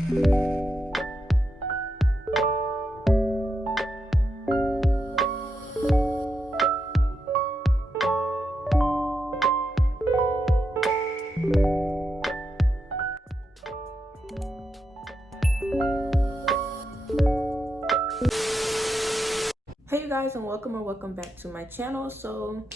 Hey you guys, and welcome back to my channel. So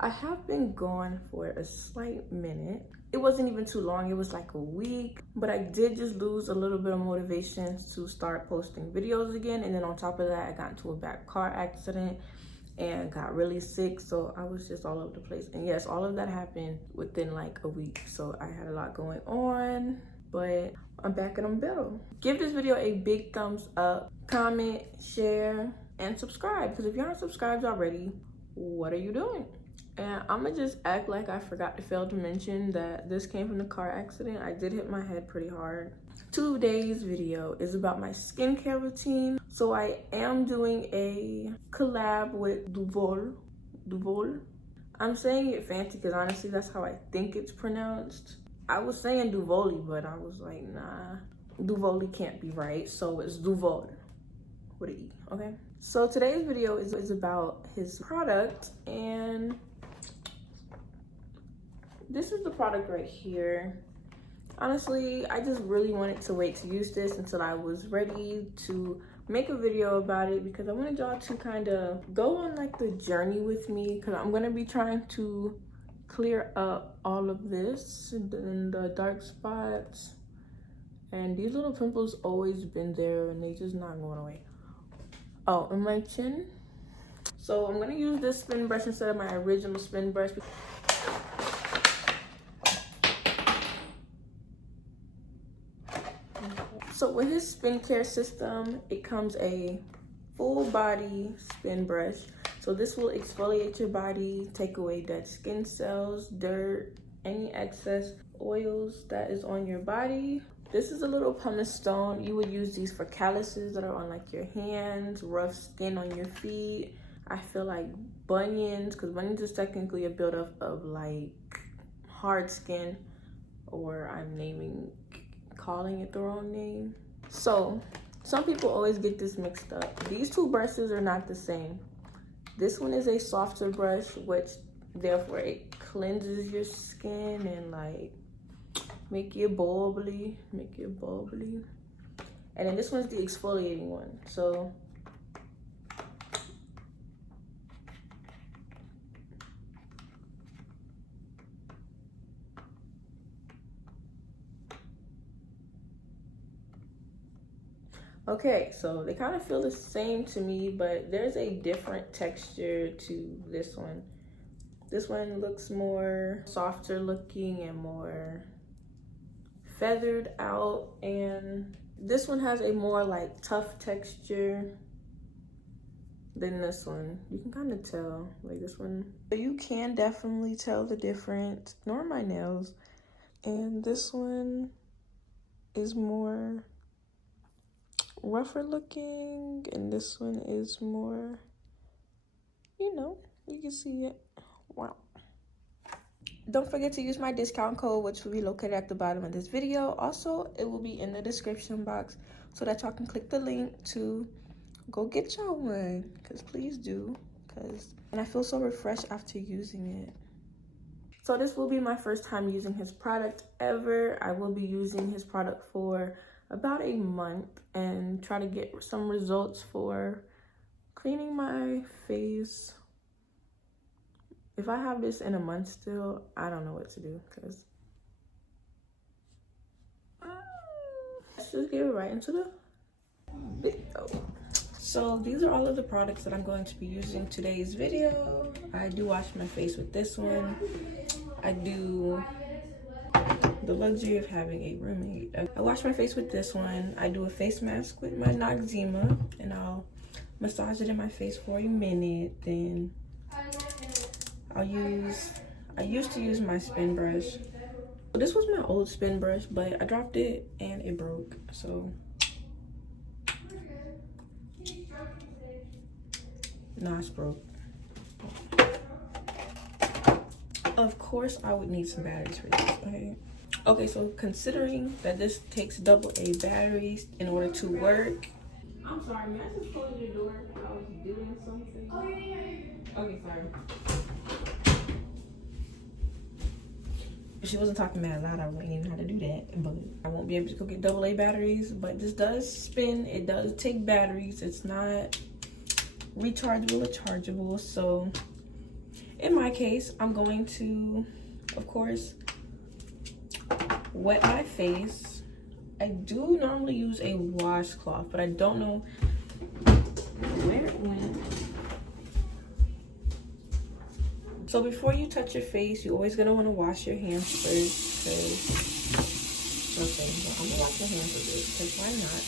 I have been gone for a slight minute. It wasn't even too long, it was like a week, but I did just lose a little bit of motivation to start posting videos again. And then on top of that, I got into a bad car accident and got really sick, so I was just all over the place. And yes, all of that happened within like a week, so I had a lot going on, but I'm back and I'm better. Give this video a big thumbs up, comment, share, and subscribe, because if you aren't subscribed already, what are you doing? And I'm gonna just act like I forgot to fail to mention that this came from the car accident. I did hit my head pretty hard. Today's video is about my skincare routine. So I am doing a collab with Duvolle. I'm saying it fancy because honestly that's how I think it's pronounced. I was saying Duvolle, but I was like, nah, Duvolle can't be right, so it's Duvolle with an E, okay? So today's video is about his product, and this is the product right here. Honestly, I just really wanted to wait to use this until I was ready to make a video about it, because I wanted y'all to kind of go on like the journey with me, because I'm going to be trying to clear up all of this and the dark spots, and these little pimples always been there and they just not going away. Oh, and my chin. So I'm gonna use this spin brush instead of my original spin brush. So with his skincare system, it comes a full body spin brush. So this will exfoliate your body, take away dead skin cells, dirt, any excess oils that is on your body. This is a little pumice stone. You would use these for calluses that are on like your hands, rough skin on your feet. I feel like bunions, because bunions is technically a buildup of like hard skin, or I'm calling it the wrong name. So some people always get this mixed up. These two brushes are not the same. This one is a softer brush, which therefore it cleanses your skin and like make it bubbly. And then this one's the exfoliating one. So okay, so they kind of feel the same to me, but there's a different texture to this one. This one looks more softer looking and more feathered out, and this one has a more like tough texture than this one. You can kind of tell, like this one. You can definitely tell the difference. Ignore my nails. And this one is more rougher looking, and this one is more, you know, you can see it. Wow. Don't forget to use my discount code, which will be located at the bottom of this video. Also, it will be in the description box so that y'all can click the link to go get y'all one, because please do, and I feel so refreshed after using it. So this will be my first time using his product ever. I will be using his product for about a month and try to get some results for cleaning my face. If I have this in a month still, I don't know what to do, because let's just get right into the video. So these are all of the products that I'm going to be using today's video. I do wash my face with this one. I do the luxury of having a roommate. I wash my face with this one. I do a face mask with my Noxzema, and I'll massage it in my face for a minute. Then I used to use my spin brush. This was my old spin brush, but I dropped it and it broke, so nah, it's broke. Of course I would need some batteries for this, okay? Okay, so considering that this takes AA batteries in order to work. I'm sorry, may I just close your door? I was doing something. Oh, yeah. Okay, sorry. If she wasn't talking mad loud, I wouldn't even know how to do that. But I won't be able to go get AA batteries. But this does spin. It does take batteries. It's not rechargeable or chargeable. So in my case, I'm going to, of course, wet my face. I do normally use a washcloth, but I don't know where it went. So before you touch your face, you're always gonna want to wash your hands first. Okay, well, I'm gonna wash my hands with this because why not?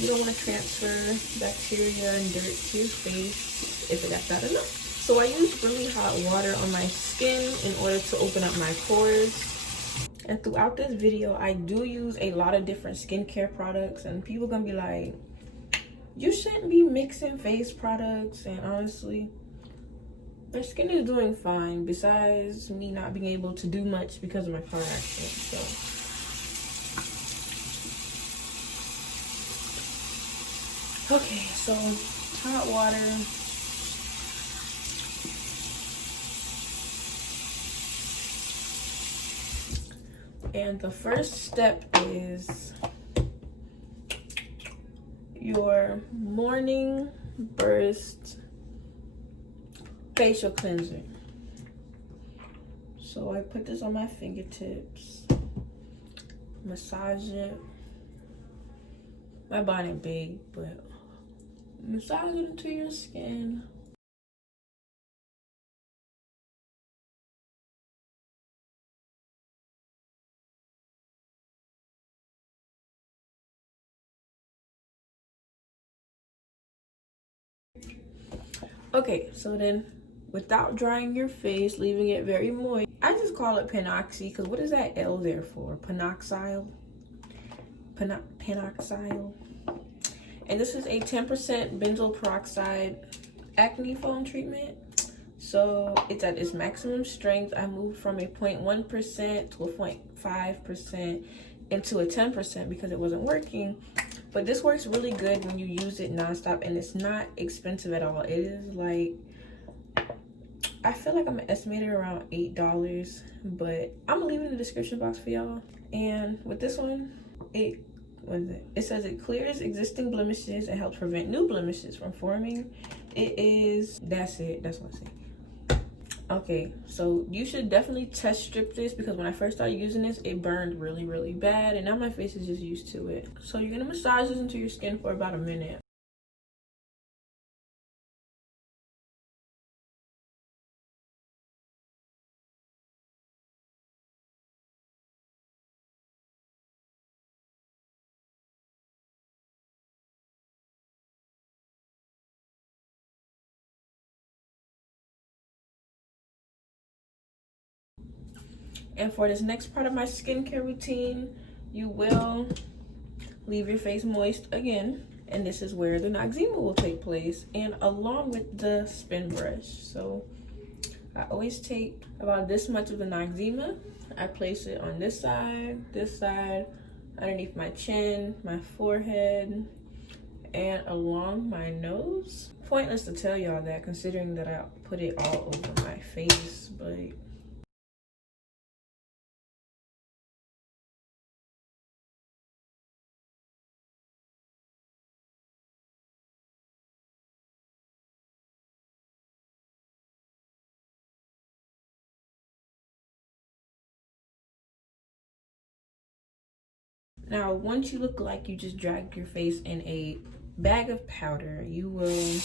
You don't want to transfer bacteria and dirt to your face if that's not enough. So I use really hot water on my skin in order to open up my pores. And throughout this video, I do use a lot of different skincare products, and people gonna be like, you shouldn't be mixing face products. And honestly, my skin is doing fine, besides me not being able to do much because of my car accident. So okay, so hot water. And the first step is your morning burst facial cleanser. So I put this on my fingertips, massage it. My body big, but massage it into your skin. Okay, so then without drying your face, leaving it very moist, I just call it Panoxy, because what is that L there for? Panoxyl? Panoxyl. And this is a 10% benzoyl peroxide acne foam treatment. So it's at its maximum strength. I moved from a 0.1% to a 0.5% into a 10% because it wasn't working. But this works really good when you use it nonstop, and it's not expensive at all. It is like, I feel like I'm estimated around $8, but I'm gonna leave it in the description box for y'all. And with this one, it says it clears existing blemishes and helps prevent new blemishes from forming. That's what I say. Okay, so you should definitely test strip this, because when I first started using this, it burned really, really bad, and now my face is just used to it. So you're gonna massage this into your skin for about a minute. And for this next part of my skincare routine, you will leave your face moist again. And this is where the Noxzema will take place, and along with the spin brush. So I always take about this much of the Noxzema. I place it on this side, underneath my chin, my forehead, and along my nose. Pointless to tell y'all that, considering that I put it all over my face, but now, once you look like you just dragged your face in a bag of powder, you will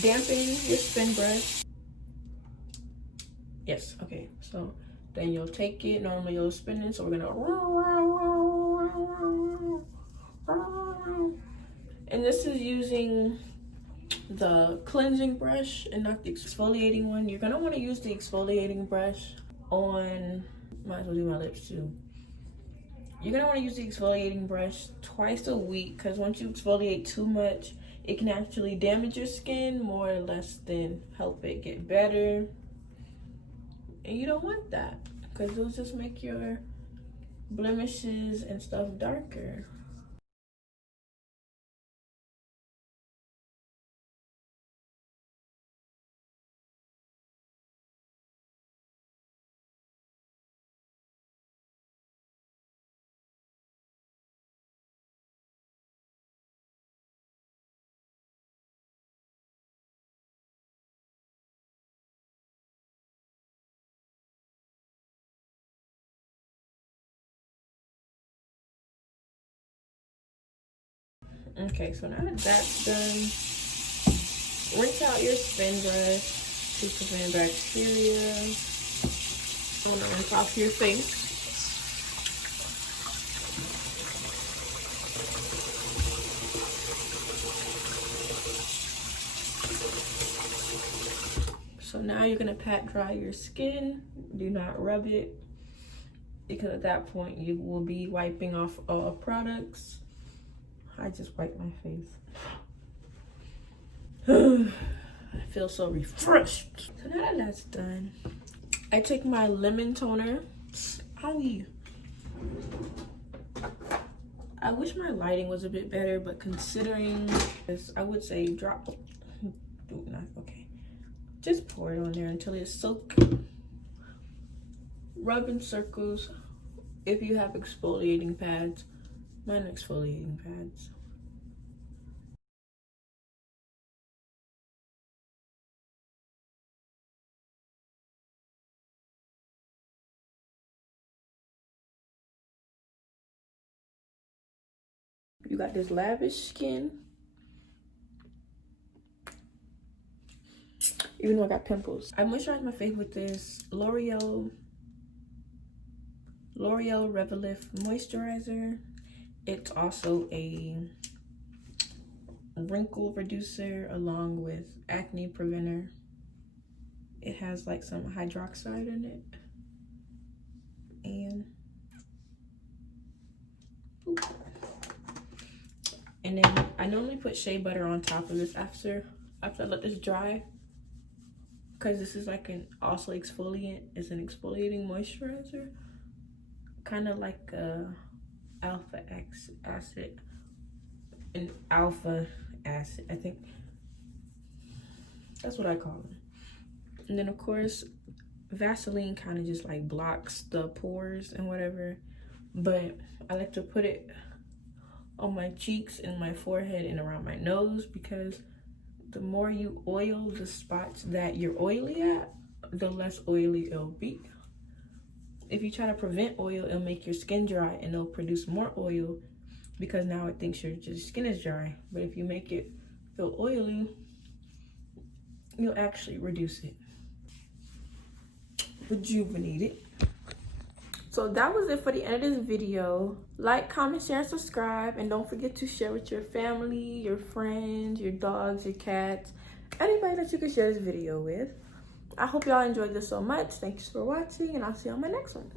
dampen your spin brush. Yes, okay. So then you'll take it, normally you'll spin it, so we're gonna, and this is using the cleansing brush and not the exfoliating one. You're gonna wanna use the exfoliating brush on, might as well do my lips too. You're gonna want to use the exfoliating brush twice a week, because once you exfoliate too much, it can actually damage your skin more or less than help it get better. And you don't want that, because it'll just make your blemishes and stuff darker. Okay, so now that that's done, rinse out your spin brush to prevent bacteria. I want to rinse off your face. So now you're gonna pat dry your skin. Do not rub it, because at that point you will be wiping off all products. I just wiped my face. I feel so refreshed. So now that that's done, I take my lemon toner. Owie. I wish my lighting was a bit better, but considering this, I would say drop. Okay. Just pour it on there until it's soaked. Rub in circles if you have exfoliating pads. Mine are exfoliating pads. You got this lavish skin. Even though I got pimples. I moisturize my face with this L'Oreal Revelift moisturizer. It's also a wrinkle reducer along with acne preventer. It has like some hydroxide in it. And then I normally put shea butter on top of this after I let this dry, because this is like an also exfoliant. It's an exfoliating moisturizer, kind of like alpha acid, an alpha acid, I think that's what I call them. And then of course Vaseline kind of just like blocks the pores and whatever, but I like to put it on my cheeks and my forehead and around my nose, because the more you oil the spots that you're oily at, the less oily it'll be. If you try to prevent oil, it'll make your skin dry and it'll produce more oil, because now it thinks your skin is dry. But if you make it feel oily, you'll actually reduce it, rejuvenate it. So that was it for the end of this video. Like, comment, share, and subscribe. And don't forget to share with your family, your friends, your dogs, your cats, anybody that you can share this video with. I hope y'all enjoyed this so much. Thanks for watching, and I'll see you on my next one.